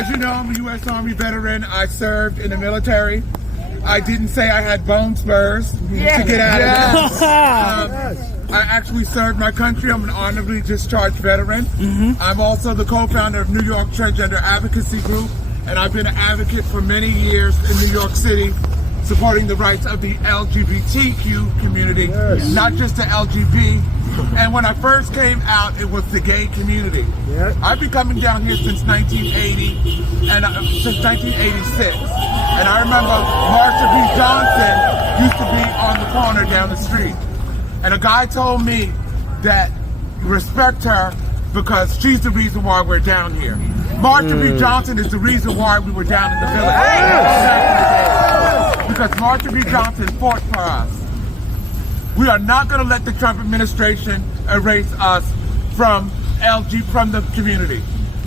As you know, I'm a U.S. Army veteran. I served in the military. I didn't say I had bone spurs to get out of this. I actually served my country. I'm an honorably discharged veteran. I'm also the co-founder of New York Transgender Advocacy Group, and I've been an advocate for many years in New York City, supporting the rights of the LGBTQ community, not just the LGBT. And when I first came out, it was the gay community. I've been coming down here since 1980, and since 1986. And I remember Marsha B. Johnson used to be on the corner down the street. And a guy told me that respect her because she's the reason why we're down here. Marsha B. Johnson is the reason why we were down in the village. Because Marsha B. Johnson fought for us. We are not going to let the Trump administration erase us from the community.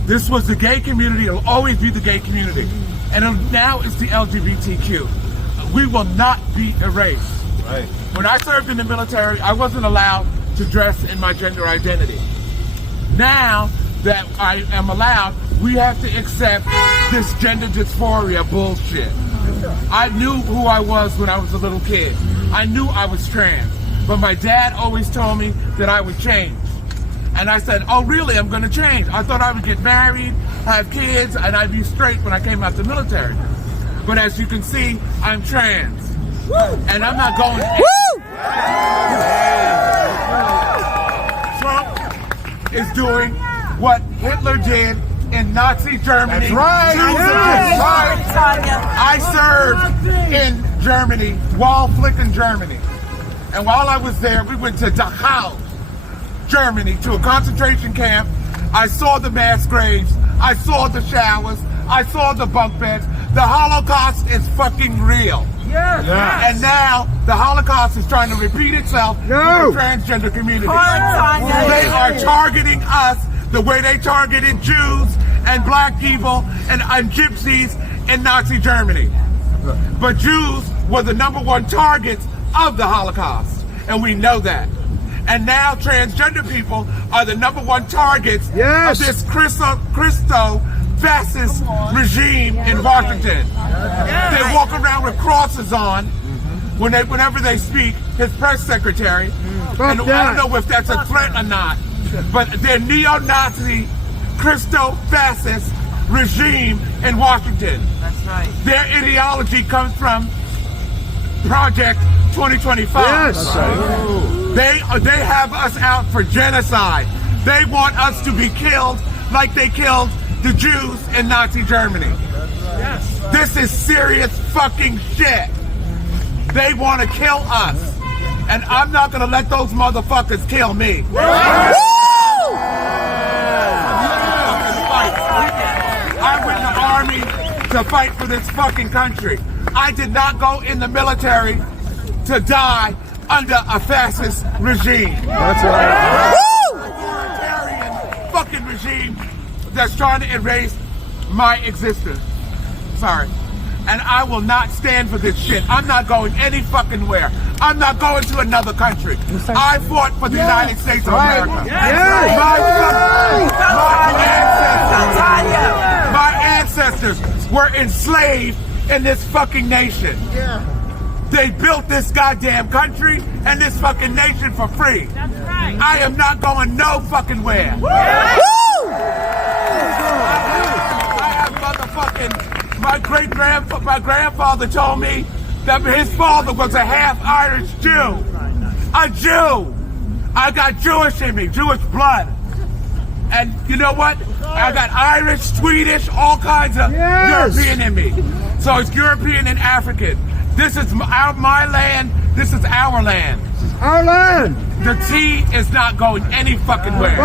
This was the gay community. It'll always be the gay community. And now it's the LGBTQ. We will not be erased. Right. When I served in the military, I wasn't allowed to dress in my gender identity. Now that I am allowed, we have to accept this gender dysphoria bullshit. I knew who I was when I was a little kid. I knew I was trans, but my dad always told me that I would change. And I said, oh really, I'm gonna change. I thought I would get married, have kids, and I'd be straight when I came out the military. But as you can see, I'm trans. Woo! And I'm not going Trump is doing what Hitler did in Nazi Germany. That's right. I served in Germany, Wall-Flicken, Germany. And while I was there, we went to Dachau, Germany, to a concentration camp. I saw the mass graves. I saw the showers. I saw the bunk beds. The Holocaust is fucking real. Yes. And now the Holocaust is trying to repeat itself with the transgender community. They are targeting us the way they targeted Jews and black people and gypsies in Nazi Germany. But Jews were the #1 targets of the Holocaust, and we know that. And now transgender people are the #1 targets of this Christo-fascist regime in Washington. They walk around with crosses on whenever they speak, his press secretary. And I don't know if that's a threat or not, but they're neo-Nazi, Christo-fascist regime in Washington. That's right. Their ideology comes from Project 2025. Yes. They have us out for genocide. They want us to be killed like they killed the Jews in Nazi Germany. Yes. This is serious fucking shit. They want to kill us. And I'm not going to let those motherfuckers kill me. I went in the army to fight for this fucking country. I did not go in the military to die under a fascist regime. That's right. Authoritarian fucking regime that's trying to erase my existence. Sorry. And I will not stand for this shit. I'm not going any fucking where. I'm not going to another country. I fought for the United States of America. My ancestors were enslaved in this fucking nation. They built this goddamn country and this fucking nation for free. That's right. I am not going no fucking where. I have motherfucking, my grandfather told me that his father was a half Irish Jew. A Jew. I got Jewish in me, Jewish blood. And you know what? I got Irish, Swedish, all kinds of European in me. So it's European and African. This is my land. This is our land. Our land. The T is not going any fucking where.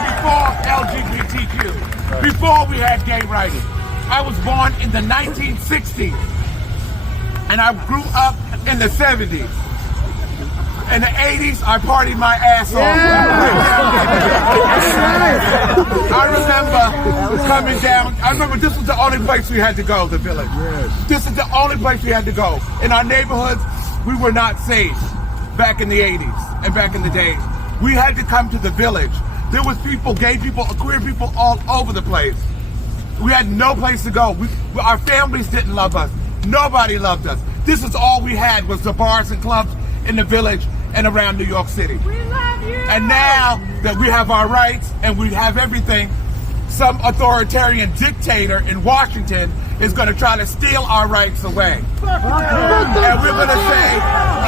Before LGBTQ, before we had gay writing. I was born in the 1960s, and I grew up in the 70s. In the 80s, I partied my ass off. I remember coming down. I remember this was the only place we had to go, the village. This is the only place we had to go. In our neighborhoods, we were not safe back in the 80s and back in the days. We had to come to the village There was people, gay people, queer people all over the place. We had no place to go. Our families didn't love us. Nobody loved us. This is all we had was the bars and clubs in the village and around New York City. We love you! And now that we have our rights and we have everything, some authoritarian dictator in Washington is going to try to steal our rights away. And we're going to say,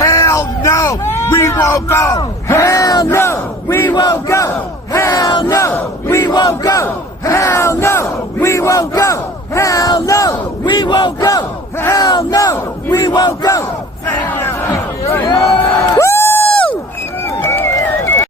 hell no, we won't go. Hell no, we won't go. Hell no, we won't go. Hell no, we won't go. Hell no, we won't go. Hell no, we won't go.